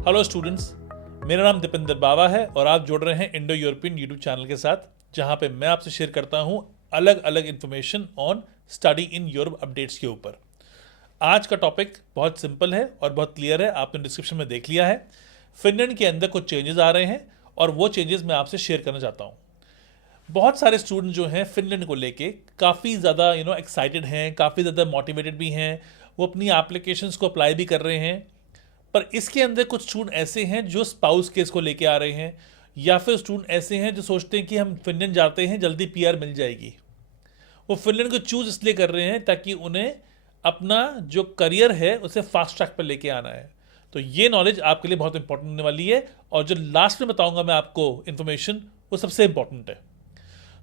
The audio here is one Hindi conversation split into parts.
हेलो स्टूडेंट्स, मेरा नाम दीपिंदर बावा है और आप जुड़ रहे हैं इंडो यूरोपियन यूट्यूब चैनल के साथ, जहां पे मैं आपसे शेयर करता हूं अलग अलग information on study in Europe updates के ऊपर। आज का टॉपिक बहुत सिंपल है और बहुत क्लियर है, आपने डिस्क्रिप्शन में देख लिया है। फिनलैंड के अंदर कुछ चेंजेस आ रहे हैं और वो चेंजेस मैं आपसे शेयर करना चाहता हूँ। बहुत सारे स्टूडेंट जो हैं फिनलैंड को लेके काफ़ी ज़्यादा एक्साइटेड हैं, काफ़ी ज़्यादा मोटिवेटेड भी हैं, वो अपनी एप्लीकेशंस को अप्लाई भी कर रहे हैं। पर इसके अंदर कुछ स्टूडेंट ऐसे हैं जो स्पाउस केस को लेके आ रहे हैं, या फिर स्टूडेंट ऐसे हैं जो सोचते हैं कि हम फिनलैंड जाते हैं जल्दी पीआर मिल जाएगी। वो फिनलैंड को चूज इसलिए कर रहे हैं ताकि उन्हें अपना जो करियर है उसे फास्ट ट्रैक पर लेके आना है। तो ये नॉलेज आपके लिए बहुत इंपॉर्टेंट होने वाली है, और जो लास्ट में बताऊंगा मैं आपको इन्फॉर्मेशन, वो सबसे इंपॉर्टेंट है।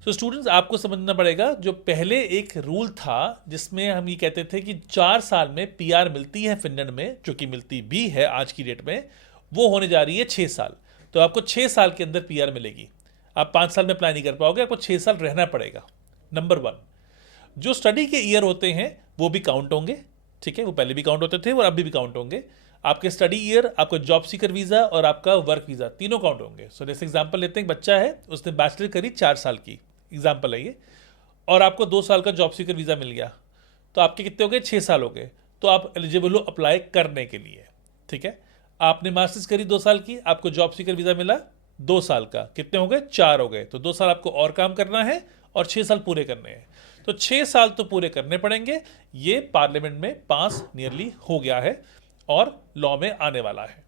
तो स्टूडेंट्स, आपको समझना पड़ेगा, जो पहले एक रूल था जिसमें हम ये कहते थे कि 4 साल में पीआर मिलती है फिनलैंड में, जो कि मिलती भी है आज की डेट में, वो होने जा रही है 6 साल। तो आपको 6 साल के अंदर पीआर मिलेगी। आप 5 साल में अप्लाई नहीं कर पाओगे, आपको 6 साल रहना पड़ेगा। नंबर 1, जो स्टडी के ईयर होते हैं वो भी काउंट होंगे। ठीक है, वो पहले भी काउंट होते थे और अभी भी काउंट होंगे। आपके स्टडी ईयर, आपका जॉब सीकर वीज़ा और आपका वर्क वीज़ा, तीनों काउंट होंगे। सो जैसे एग्जांपल लेते हैं, बच्चा है, उसने बैचलर करी 4 साल की, एग्जाम्पल है ये, और आपको 2 साल का जॉब सीकर वीज़ा मिल गया, तो आपके कितने हो गए? 6 साल हो गए। तो आप एलिजिबल हो अप्लाई करने के लिए। ठीक है, आपने मास्टर्स करी 2 साल की, आपको जॉब सीकर वीज़ा मिला 2 साल का, कितने हो गए? 4 हो गए। तो 2 साल आपको और काम करना है और 6 साल पूरे करने हैं। तो 6 साल तो पूरे करने पड़ेंगे। ये पार्लियामेंट में पास नियरली हो गया है और लॉ में आने वाला है।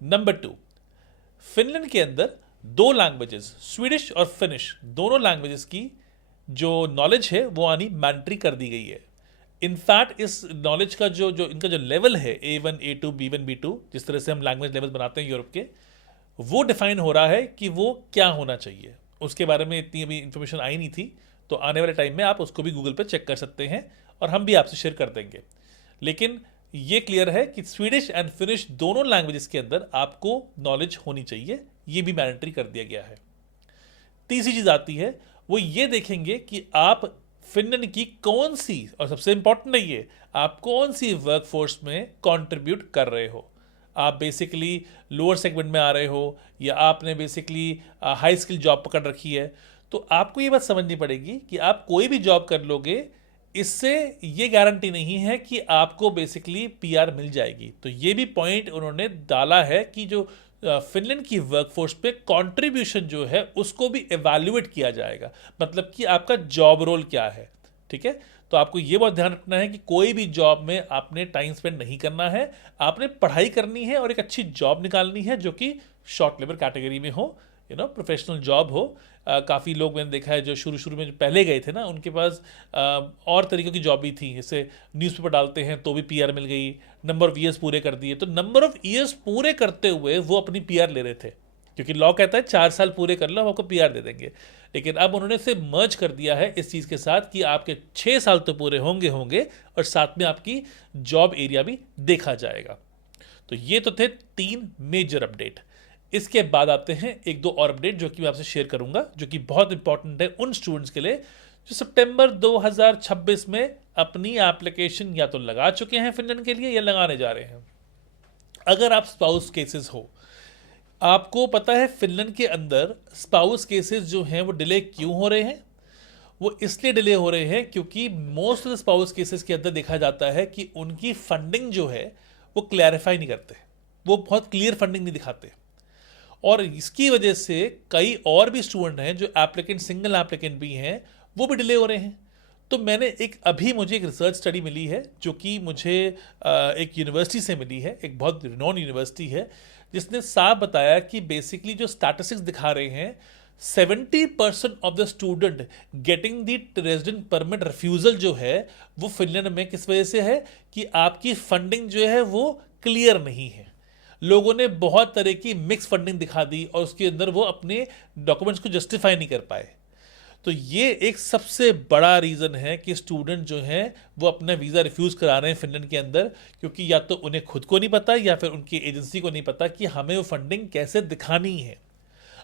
नंबर 2, फिनलैंड के अंदर 2 लैंग्वेजेस, स्वीडिश और फिनिश, दोनों लैंग्वेजेस की जो नॉलेज है वो आनी मैंडेटरी कर दी गई है। इनफैक्ट इस नॉलेज का जो जो इनका जो लेवल है, A1 A2 B1 B2, जिस तरह से हम लैंग्वेज लेवल बनाते हैं यूरोप के, वो डिफाइन हो रहा है कि वो क्या होना चाहिए। उसके बारे में इतनी अभी इंफॉर्मेशन आई नहीं थी, तो आने वाले टाइम में आप उसको भी गूगल पर चेक कर सकते हैं और हम भी आपसे शेयर कर देंगे। लेकिन ये क्लियर है कि स्वीडिश एंड फिनिश दोनों लैंग्वेजेस के अंदर आपको नॉलेज होनी चाहिए, ये भी मैंडेटरी कर दिया गया है। तीसरी चीज आती है, वो ये देखेंगे कि आप फिनलैंड की कौन सी, और सबसे इंपॉर्टेंट है ये, आप कौन सी वर्कफोर्स में कंट्रीब्यूट कर रहे हो। आप बेसिकली लोअर सेगमेंट में आ रहे हो, या आपने बेसिकली हाई स्किल जॉब पकड़ रखी है। तो आपको ये बात समझनी पड़ेगी कि आप कोई भी जॉब कर लोगे, इससे ये गारंटी नहीं है कि आपको बेसिकली पीआर मिल जाएगी। तो ये भी पॉइंट उन्होंने डाला है कि जो फिनलैंड की वर्कफोर्स पे कंट्रीब्यूशन जो है उसको भी एवैल्यूएट किया जाएगा, मतलब कि आपका जॉब रोल क्या है। ठीक है, तो आपको ये बहुत ध्यान रखना है कि कोई भी जॉब में आपने टाइम स्पेंड नहीं करना है, आपने पढ़ाई करनी है और एक अच्छी जॉब निकालनी है जो कि शॉर्ट लेबर कैटेगरी में हो, प्रोफेशनल जॉब हो। काफ़ी लोग मैंने देखा है जो शुरू शुरू में जो पहले गए थे ना, उनके पास और तरीक़ों की जॉब भी थी, जैसे न्यूज़पेपर डालते हैं तो भी पीआर मिल गई, नंबर ऑफ ईयर्स पूरे कर दिए। तो नंबर ऑफ ईयर्स पूरे करते हुए वो अपनी पीआर ले रहे थे, क्योंकि लॉ कहता है 4 साल पूरे कर लो हम आपको पीआर दे देंगे। लेकिन अब उन्होंने इसे मर्ज कर दिया है इस चीज़ के साथ कि आपके 6 साल तो पूरे होंगे होंगे और साथ में आपकी जॉब एरिया भी देखा जाएगा। तो ये तो थे 3 मेजर अपडेट। इसके बाद आते हैं 1-2 और अपडेट जो कि मैं आपसे शेयर करूंगा, जो कि बहुत इंपॉर्टेंट है उन स्टूडेंट्स के लिए जो सितंबर 2026 में अपनी एप्लीकेशन या तो लगा चुके हैं फिनलैंड के लिए या लगाने जा रहे हैं। अगर आप स्पाउस केसेस हो, आपको पता है फिनलैंड के अंदर स्पाउस केसेस जो हैं वो डिले क्यों हो रहे हैं? वो इसलिए डिले हो रहे हैं क्योंकि most of the spouse cases के अंदर देखा जाता है कि उनकी फंडिंग जो है वो क्लैरिफाई नहीं करते, वो बहुत क्लियर फंडिंग नहीं दिखाते, और इसकी वजह से कई और भी स्टूडेंट हैं जो एप्लीकेंट, सिंगल एप्लीकेंट भी हैं, वो भी डिले हो रहे हैं। तो अभी मुझे एक रिसर्च स्टडी मिली है जो कि मुझे एक यूनिवर्सिटी से मिली है, एक बहुत रिनोन यूनिवर्सिटी है, जिसने साफ बताया कि बेसिकली जो स्टैटिस्टिक्स दिखा रहे हैं, 70% of the student getting the resident permit refusal जो है वो फिनलैंड में किस वजह से है कि आपकी फंडिंग जो है वो क्लियर नहीं है। लोगों ने बहुत तरह की मिक्स फंडिंग दिखा दी और उसके अंदर वो अपने डॉक्यूमेंट्स को जस्टिफाई नहीं कर पाए। तो ये एक सबसे बड़ा रीज़न है कि स्टूडेंट जो हैं वो अपना वीज़ा रिफ्यूज़ करा रहे हैं फिनलैंड के अंदर, क्योंकि या तो उन्हें खुद को नहीं पता या फिर उनकी एजेंसी को नहीं पता कि हमें वो फंडिंग कैसे दिखानी है।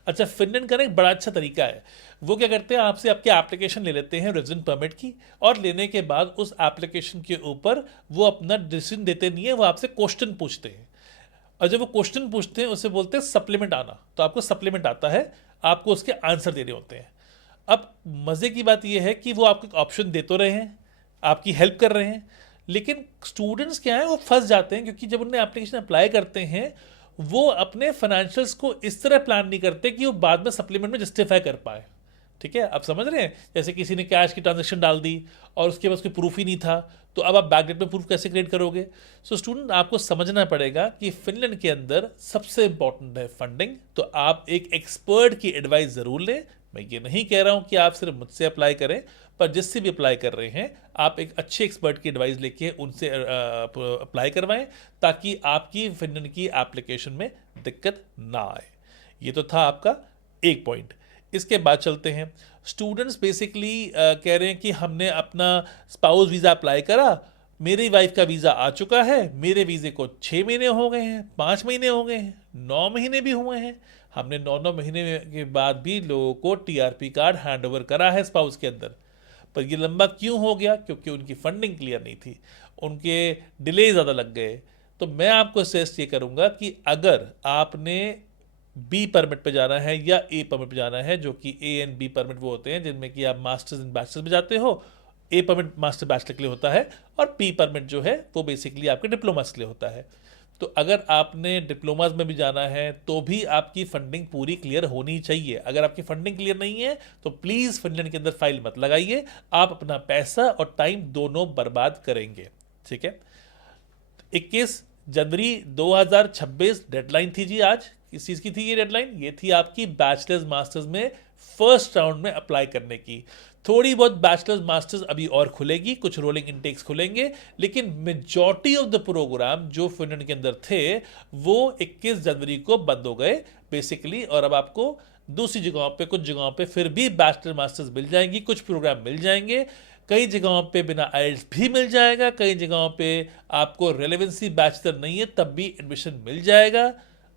अच्छा, फिनलैंड का ना एक बड़ा अच्छा तरीका है, वो क्या करते हैं, आपसे आपकी एप्लीकेशन ले लेते हैं रेजिडेंट परमिट की, और लेने के बाद उस एप्लीकेशन के ऊपर वो अपना डिसीजन देते नहीं है, वो आपसे क्वेश्चन पूछते हैं। और जब वो क्वेश्चन पूछते हैं उससे बोलते हैं सप्लीमेंट आना, तो आपको सप्लीमेंट आता है, आपको उसके आंसर देने होते हैं। अब मज़े की बात यह है कि वो आपको ऑप्शन दे तो रहे हैं, आपकी हेल्प कर रहे हैं, लेकिन स्टूडेंट्स क्या है वो फंस जाते हैं, क्योंकि जब उन्हें एप्लीकेशन अप्लाई करते हैं वो अपने फाइनेंशियल्स को इस तरह प्लान नहीं करते कि वो बाद में सप्लीमेंट में जस्टिफाई कर पाए। ठीक है, आप समझ रहे हैं? जैसे किसी ने कैश की ट्रांजैक्शन डाल दी और उसके पास कोई प्रूफ ही नहीं था, तो अब आप बैकडेट में प्रूफ कैसे क्रिएट करोगे? सो स्टूडेंट, आपको समझना पड़ेगा कि फिनलैंड के अंदर सबसे इंपॉर्टेंट है फंडिंग। तो आप एक एक्सपर्ट की एडवाइस ज़रूर लें। मैं ये नहीं कह रहा हूँ कि आप सिर्फ मुझसे अप्लाई करें, पर जिससे भी अप्लाई कर रहे हैं आप एक अच्छे एक्सपर्ट की एडवाइस लेके उनसे अप्लाई करवाएं, ताकि आपकी फिनलैंड की एप्लीकेशन में दिक्कत ना आए। ये तो था आपका एक पॉइंट। इसके बाद चलते हैं, स्टूडेंट्स बेसिकली कह रहे हैं कि हमने अपना स्पाउस वीज़ा अप्लाई करा, मेरी वाइफ का वीज़ा आ चुका है, मेरे वीज़े को 6 महीने हो गए हैं, 5 महीने हो गए हैं, 9 महीने भी हुए हैं, हमने 9 महीने के बाद भी लोगों को टीआरपी कार्ड हैंड ओवर करा है स्पाउस के अंदर, पर ये लंबा क्यों हो गया? क्योंकि उनकी फंडिंग क्लियर नहीं थी, उनके डिले ज़्यादा लग गए। तो मैं आपको सजेस्ट ये करूँगा कि अगर आपने बी परमिट पे जाना है या ए परमिट पे जाना है, जो कि ए एंड बी परमिट वो होते हैं जिनमें कि आप मास्टर्स एंड बैचलर्स में जाते हो। ए परमिट मास्टर बैचलर के लिए होता है और पी परमिट जो है वो बेसिकली आपके डिप्लोमास के लिए होता है। तो अगर आपने डिप्लोमास में भी जाना है तो भी आपकी फंडिंग पूरी क्लियर होनी चाहिए। अगर आपकी फंडिंग क्लियर नहीं है तो प्लीज़ फिनलैंड के अंदर फाइल मत लगाइए, आप अपना पैसा और टाइम दोनों बर्बाद करेंगे। ठीक है, 21 जनवरी 2026 डेडलाइन थी जी। आज किस चीज़ की थी ये डेडलाइन? ये थी आपकी बैचलर्स मास्टर्स में फर्स्ट राउंड में अप्लाई करने की। थोड़ी बहुत बैचलर्स मास्टर्स अभी और खुलेगी, कुछ रोलिंग इनटेक्स खुलेंगे, लेकिन मेजॉरिटी ऑफ द प्रोग्राम जो फिनलैंड के अंदर थे वो 21 जनवरी को बंद हो गए बेसिकली। और अब आपको दूसरी जगहों पे, कुछ जगहों पे फिर भी बैचलर मास्टर्स मिल जाएंगी, कुछ प्रोग्राम मिल जाएंगे, कई जगहों पे बिना आइल्स भी मिल जाएगा, कई जगहों पे आपको रेलेवेंसी बैचलर नहीं है तब भी एडमिशन मिल जाएगा।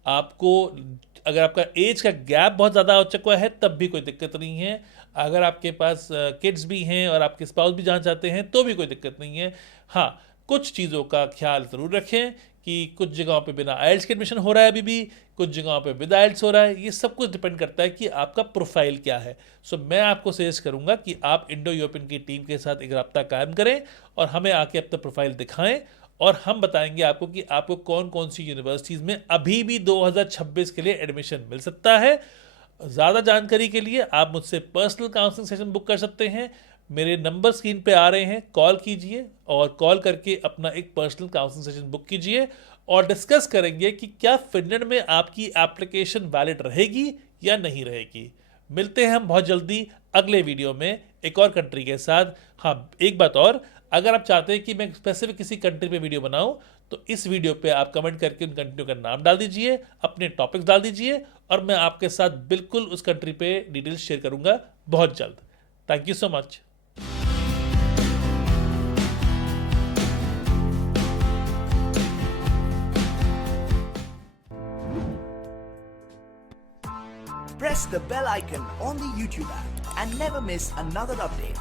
आपको अगर आपका एज का गैप बहुत ज़्यादा हो चुका है तब भी कोई दिक्कत नहीं है। अगर आपके पास किड्स भी हैं और आपके स्पाउस भी जाना चाहते हैं तो भी कोई दिक्कत नहीं है। हाँ, कुछ चीज़ों का ख्याल ज़रूर रखें कि कुछ जगहों पे बिना आइल्स के एडमिशन हो रहा है अभी भी, कुछ जगहों पे विद आइल्स हो रहा है। ये सब कुछ डिपेंड करता है कि आपका प्रोफाइल क्या है। सो मैं आपको सजेस्ट करूंगा कि आप इंडो यूरोपियन की टीम के साथ एक रब्ता कायम करें और हमें आके अपना प्रोफाइल दिखाएं, और हम बताएंगे आपको कि आपको कौन कौन सी यूनिवर्सिटीज़ में अभी भी 2026 के लिए एडमिशन मिल सकता है। ज़्यादा जानकारी के लिए आप मुझसे पर्सनल काउंसलिंग सेशन बुक कर सकते हैं। मेरे नंबर स्क्रीन पे आ रहे हैं, कॉल कीजिए और कॉल करके अपना एक पर्सनल काउंसलिंग सेशन बुक कीजिए और डिस्कस करेंगे कि क्या फिनलैंड में आपकी एप्लीकेशन वैलिड रहेगी या नहीं रहेगी। मिलते हैं हम बहुत जल्दी अगले वीडियो में एक और कंट्री के साथ। हाँ, एक बात और, अगर आप चाहते हैं कि मैं स्पेसिफिक किसी कंट्री पे वीडियो बनाऊं तो इस वीडियो पे आप कमेंट करके उन कंट्रियों का नाम डाल दीजिए, अपने टॉपिक्स डाल दीजिए और मैं आपके साथ बिल्कुल उस कंट्री पे डिटेल्स शेयर करूंगा बहुत जल्द। Thank you so much. Press the bell icon on the YouTube app and never miss another update.